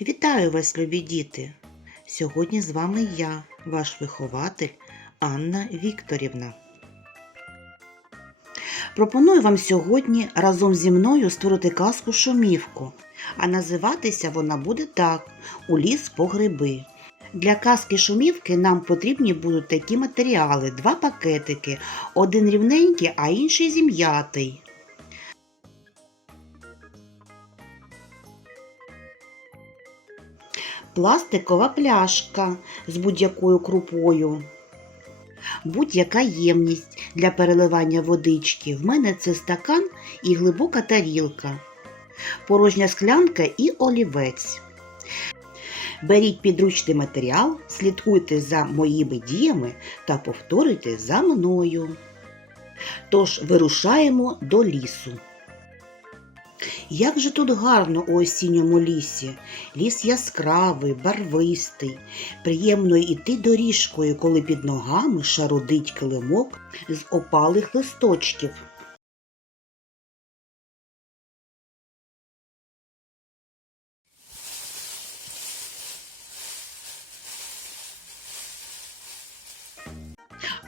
Вітаю вас, любі діти! Сьогодні з вами я, ваш вихователь Анна Вікторівна. Пропоную вам сьогодні разом зі мною створити казку шумівку, а називатися вона буде так: У ліс по гриби. Для казки шумівки нам потрібні будуть такі матеріали: два пакетики, один рівненький, а інший зім'ятий. Пластикова пляшка з будь-якою крупою, будь-яка ємність для переливання водички. В мене це стакан і глибока тарілка, порожня склянка і олівець. Беріть підручний матеріал, слідкуйте за моїми діями та повторюйте за мною. Тож вирушаємо до лісу. Як же тут гарно у осінньому лісі. Ліс яскравий, барвистий, приємно йти доріжкою, коли під ногами шарудить килимок з опалих листочків.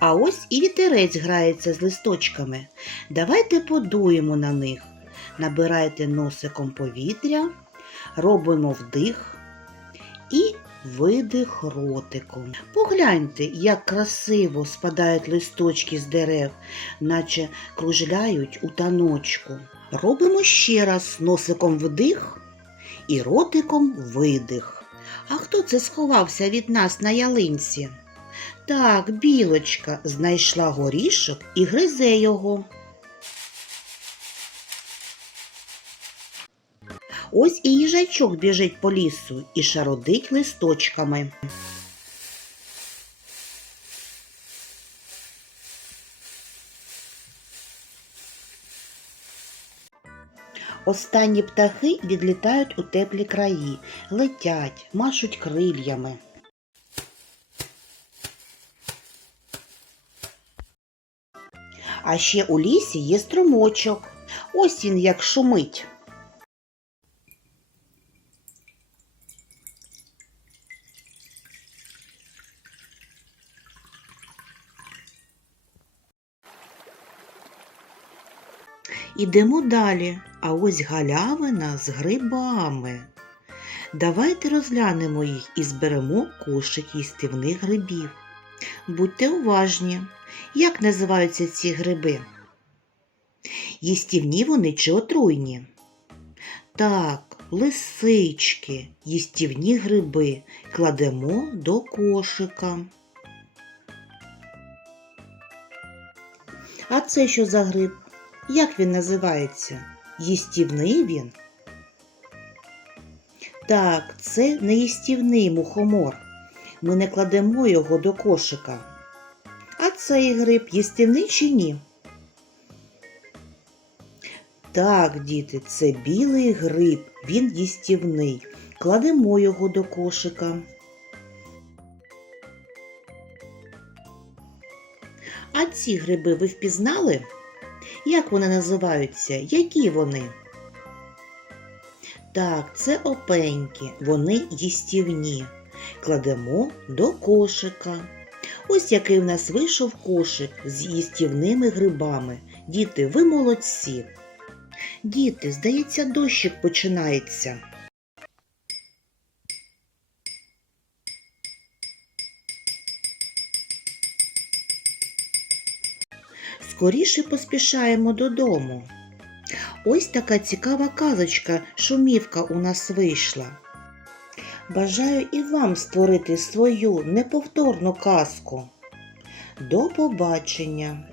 А ось і вітерець грається з листочками. Давайте подуємо на них. Набирайте носиком повітря, робимо вдих і видих ротиком. Погляньте, як красиво спадають листочки з дерев, наче кружляють у таночку. Робимо ще раз носиком вдих і ротиком видих. А хто це сховався від нас на ялинці? Так, білочка знайшла горішок і гризе його. Ось і їжачок біжить по лісу і шародить листочками. Останні птахи відлітають у теплі краї, летять, машуть крильями. А ще у лісі є струмочок. Ось він як шумить. Ідемо далі, а ось галявина з грибами. Давайте розглянемо їх і зберемо кошик їстівних грибів. Будьте уважні, як називаються ці гриби? Їстівні вони чи отруйні? Так, лисички, їстівні гриби кладемо до кошика. А це що за гриб? Як він називається? Їстівний він? Так, це не їстівний мухомор. Ми не кладемо його до кошика. А цей гриб їстівний чи ні? Так, діти, це білий гриб, він їстівний. Кладемо його до кошика. А ці гриби ви впізнали? Як вони називаються? Які вони? Так, це опеньки, вони їстівні. Кладемо до кошика. Ось який в нас вийшов кошик з їстівними грибами. Діти, ви молодці. Діти, здається, дощик починається. Скоріше поспішаємо додому. Ось така цікава казочка, шумівка у нас вийшла. Бажаю і вам створити свою неповторну казку. До побачення!